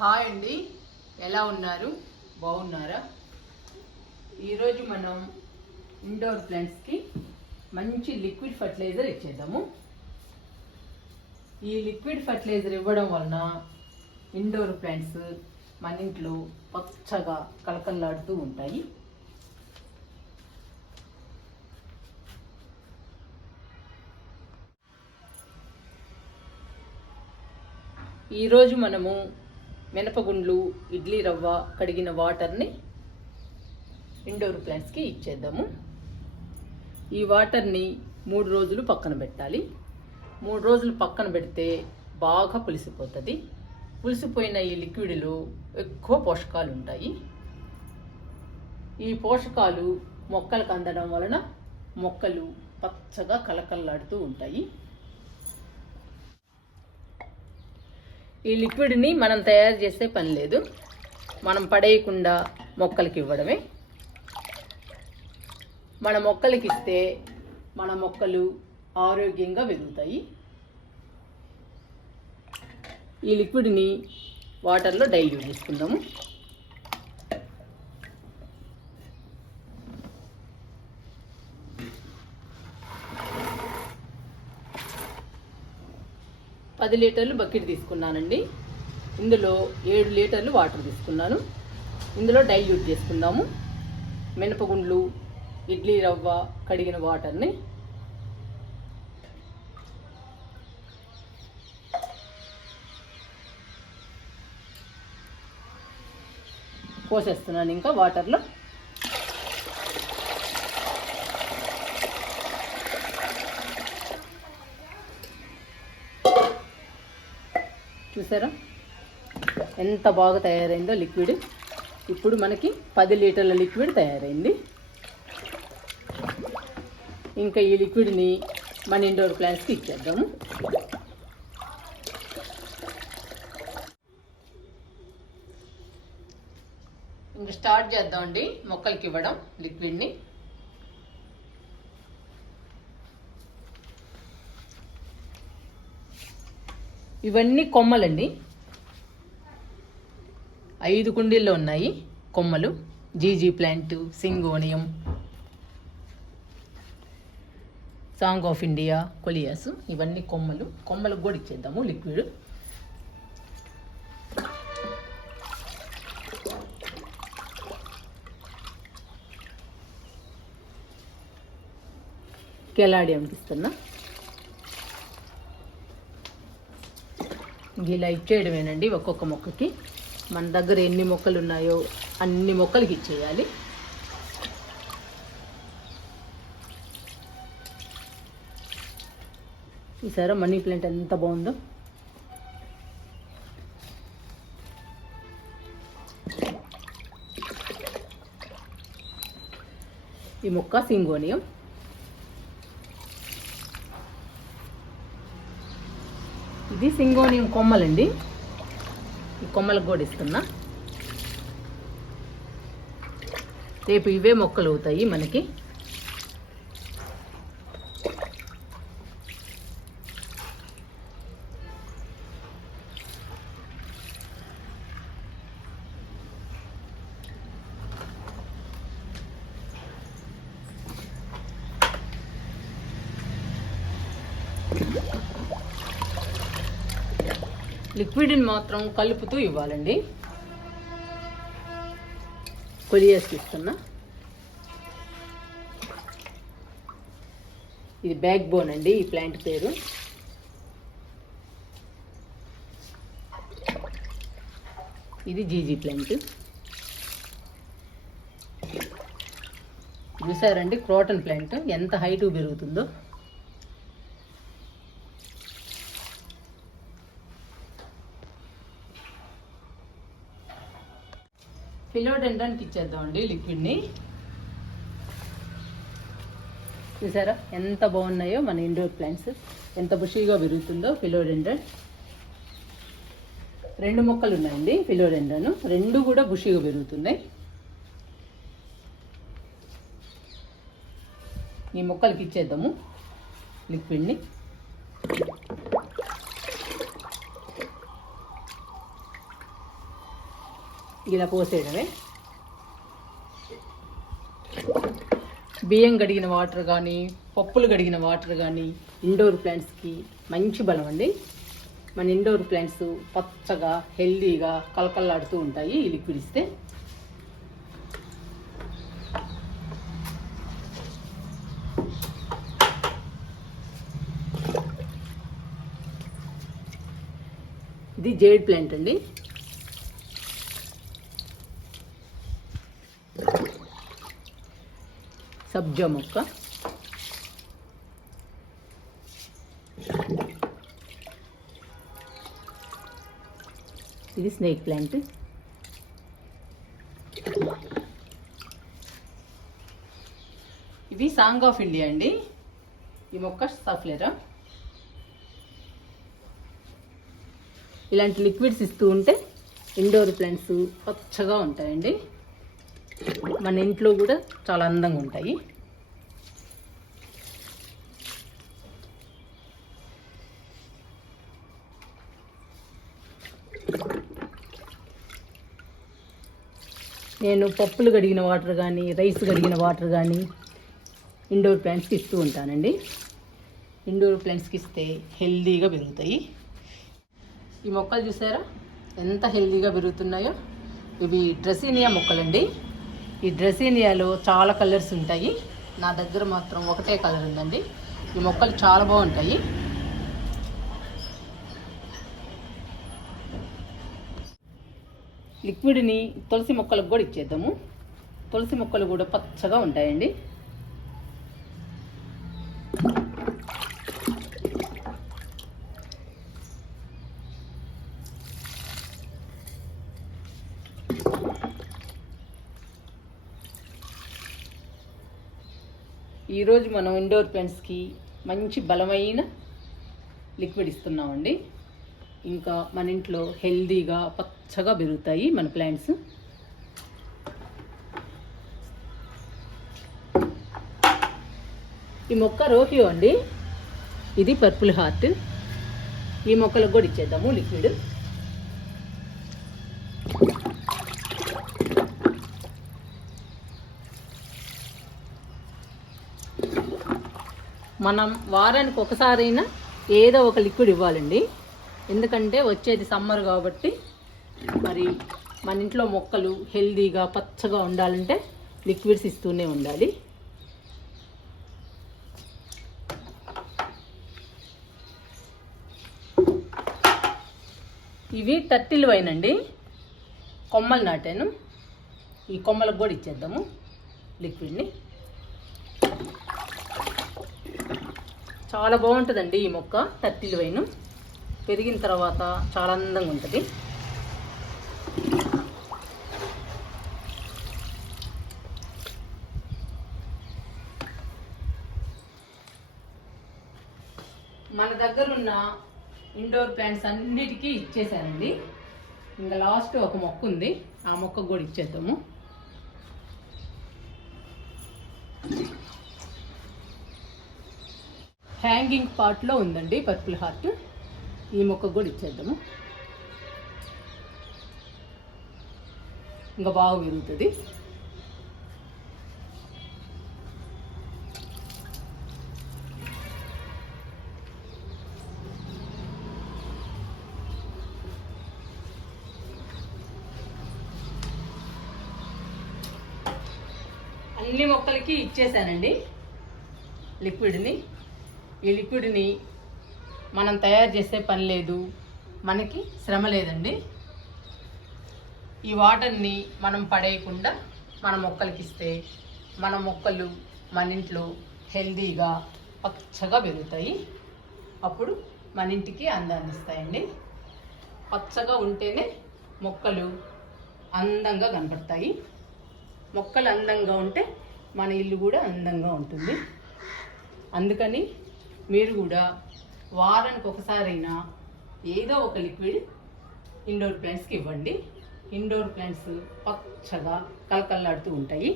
Hi అండి. ఎలా ఉన్నారు? బాగున్నారా? ఈరోజు మనం ఇండోర్ ప్లాంట్స్కి మంచి లిక్విడ్ ఫర్టిలైజర్ ఇచ్చేద్దాము. ఈ లిక్విడ్ ఫర్టిలైజర్ ఇవ్వడం వలన ఇండోర్ ప్లాంట్స్ మన ఇంట్లో పచ్చగా కలకల్లాడుతూ ఉంటాయి. ఈరోజు మనము మినపగుండ్లు ఇడ్లీ రవ్వ కడిగిన వాటర్ని ఇండోర్ ప్లాంట్స్కి ఇచ్చేద్దాము. ఈ వాటర్ని మూడు రోజులు పక్కన పెట్టాలి. మూడు రోజులు పక్కన పెడితే బాగా పులిసిపోతుంది. పులిసిపోయిన ఈ లిక్విడ్లో ఎక్కువ పోషకాలు ఉంటాయి. ఈ పోషకాలు మొక్కలకు అందడం వలన మొక్కలు పచ్చగా కలకల్లాడుతూ ఉంటాయి. ఈ లిక్విడ్ని మనం తయారు చేసే పని లేదు. మనం పడేయకుండా మొక్కలకి ఇవ్వడమే. మన మొక్కలకి ఇస్తే మన మొక్కలు ఆరోగ్యంగా పెరుగుతాయి. ఈ లిక్విడ్ని వాటర్లో డైల్యూట్ చేసుకుందాము. పది లీటర్లు బకెట్ తీసుకున్నానండి. ఇందులో ఏడు లీటర్లు వాటర్ తీసుకున్నాను. ఇందులో డైల్యూట్ చేసుకుందాము. మినపగుండ్లు ఇడ్లీ రవ్వ కడిగిన వాటర్ని. పోసేస్తున్నాను ఇంకా వాటర్లో. చూసారా? ఎంత బాగా తయారైందో లిక్విడ్. ఇప్పుడు మనకి పది లీటర్ల లిక్విడ్ తయారైంది. ఇంకా ఈ లిక్విడ్ని మన ఇండోర్ ప్లాంట్స్కి ఇచ్చేద్దాము. ఇంకా స్టార్ట్ చేద్దామండి. మొక్కలకి ఇవ్వడం లిక్విడ్ని. ఇవన్నీ కొమ్మలండి. ఐదు కుండీల్లో ఉన్నాయి కొమ్మలు. GG plant syngonium song of India coleus. ఇవన్నీ కొమ్మలు. కొమ్మలకు కూడా ఇచ్చేద్దాము లిక్విడ్. కెలాడి అనిపిస్తున్నా ఇలా ఇచ్చేయడమేనండి ఒక్కొక్క మొక్కకి. మన దగ్గర ఎన్ని మొక్కలు ఉన్నాయో అన్ని మొక్కలకి ఇచ్చేయాలి. ఈసారి మనీ ప్లాంట్ ఎంత బాగుందో? ఈ మొక్క సింగోనియం. ఇది సింగోనియం కొమ్మలండి. ఈ కొమ్మలకు కూడా ఇస్తున్నా. రేపు ఇవే మొక్కలు అవుతాయి మనకి. లిక్విడ్ని మాత్రం కలుపుతూ ఇవ్వాలండి. కొలియాస్ ఇస్తున్నా ఇది బ్యాక్ బోన్ అండి ఈ ప్లాంట్ పేరు. ఇది జీజీ ప్లాంట్. చూసారండి క్రోటన్ ప్లాంట్. ఎంత హైట్ పెరుగుతుందో. ఫిలోడెండ్రానికి ఇచ్చేద్దామండి లిక్విడ్ని. చూసారా? ఎంత బాగున్నాయో మన ఇండోర్ ప్లాంట్స్. ఎంత బుషీగా పెరుగుతుందో ఫిలోడెండ్రన్ రెండు మొక్కలు ఉన్నాయండి ఫిలోడెండ్రన్ రెండు కూడా బుషీగా పెరుగుతున్నాయి. ఈ మొక్కలకి ఇచ్చేద్దాము లిక్విడ్ని. ఇలా పోసేయడమే. బియ్యం కడిగిన వాటర్ కానీ పప్పులు కడిగిన వాటర్ కానీ ఇండోర్ ప్లాంట్స్కి మంచి బలం అండి. మన ఇండోర్ ప్లాంట్స్ పచ్చగా హెల్దీగా కలకల్లాడుతూ ఉంటాయి ఈ లిక్విడ్ ఇస్తే ఇది జేడ్ ప్లాంట్ అండి. సబ్జా మొక్క. ఇది స్నేక్ ప్లాంట్. ఇవి సాంగ్ ఆఫ్ ఇండియా అండి. ఈ మొక్క సఫ్లేరా? ఇలాంటి లిక్విడ్స్ ఇస్తూ ఉంటే ఇండోర్ ప్లాంట్స్ పచ్చగా ఉంటాయండి. మన ఇంట్లో కూడా చాలా అందంగా ఉంటాయి. నేను పప్పులు కడిగిన వాటర్ కానీ రైస్ కడిగిన వాటర్ కానీ ఇండోర్ ప్లాంట్స్కి ఇస్తూ ఉంటానండి. ఇండోర్ ప్లాంట్స్కి ఇస్తే హెల్దీగా పెరుగుతాయి. ఈ మొక్కలు చూసారా? ఎంత హెల్దీగా పెరుగుతున్నాయో? ఇవి డ్రెసీనియా మొక్కలండి. ఈ డ్రెసీనియాలో చాలా కలర్స్ ఉంటాయి. నా దగ్గర మాత్రం ఒకటే కలర్ ఉందండి. ఈ మొక్కలు చాలా బాగుంటాయి. లిక్విడ్ని తులసి మొక్కలకు కూడా ఇచ్చేద్దాము. తులసి మొక్కలు కూడా పచ్చగా ఉంటాయండి. ఈరోజు మనం ఇండోర్ ప్లాంట్స్కి మంచి బలమైన లిక్విడ్ ఇస్తున్నామండి. ఇంకా మన ఇంట్లో హెల్దీగా పచ్చగా పెరుగుతాయి మన ప్లాంట్స్ ఈ మొక్క రోహియో అండి. ఇది పర్పుల్ హార్ట్ ఈ మొక్కలకు కూడా ఇచ్చేద్దాము లిక్విడ్ మనం వారానికి ఒకసారైనా ఏదో ఒక లిక్విడ్ ఇవ్వాలండి. ఎందుకంటే వచ్చేది సమ్మర్ కాబట్టి మరి మన ఇంట్లో మొక్కలు హెల్దీగా పచ్చగా ఉండాలంటే లిక్విడ్స్ ఇస్తూనే ఉండాలి. ఇవి టర్టిల్ వైన్ అండి. కొమ్మలు నాటాను. ఈ కొమ్మలకు కూడా ఇచ్చేద్దాము లిక్విడ్ని. చాలా బాగుంటుందండి ఈ మొక్క తట్టిల వైన్ పెరిగిన తర్వాత చాలా అందంగా ఉంటుంది. మన దగ్గర ఉన్న ఇండోర్ ప్లాంట్స్ అన్నిటికీ ఇచ్చేసానండి ఇంకా లాస్ట్ ఒక మొక్క ఉంది ఆ మొక్కకు కూడా ఇచ్చేద్దాము. హ్యాంగింగ్ పార్ట్లో ఉందండి పర్పుల్ హార్ట్. ఈ మొక్క కూడా ఇచ్చేద్దాము. ఇంకా బాగా పెరుగుతుంది అన్ని మొక్కలకి ఇచ్చేసానండి. లిక్విడ్ని. ఈ లిక్విడ్ని మనం తయారు చేసే పని లేదు. మనకి శ్రమ లేదండి. ఈ వాటర్ని మనం పడేయకుండా మన మొక్కలకి ఇస్తే మన మొక్కలు మన ఇంట్లో హెల్దీగా పచ్చగా పెరుగుతాయి. అప్పుడు మన ఇంటికి అందాన్ని ఇస్తాయండి. పచ్చగా ఉంటేనే మొక్కలు అందంగా కనపడతాయి. మొక్కలు అందంగా ఉంటే మన ఇల్లు కూడా అందంగా ఉంటుంది. అందుకని మీరు కూడా వారానికి ఒకసారైనా ఏదో ఒక లిక్విడ్ ఇండోర్ ప్లాంట్స్కి ఇవ్వండి. ఇండోర్ ప్లాంట్స్ పచ్చగా కలకల్లాడుతూ ఉంటాయి.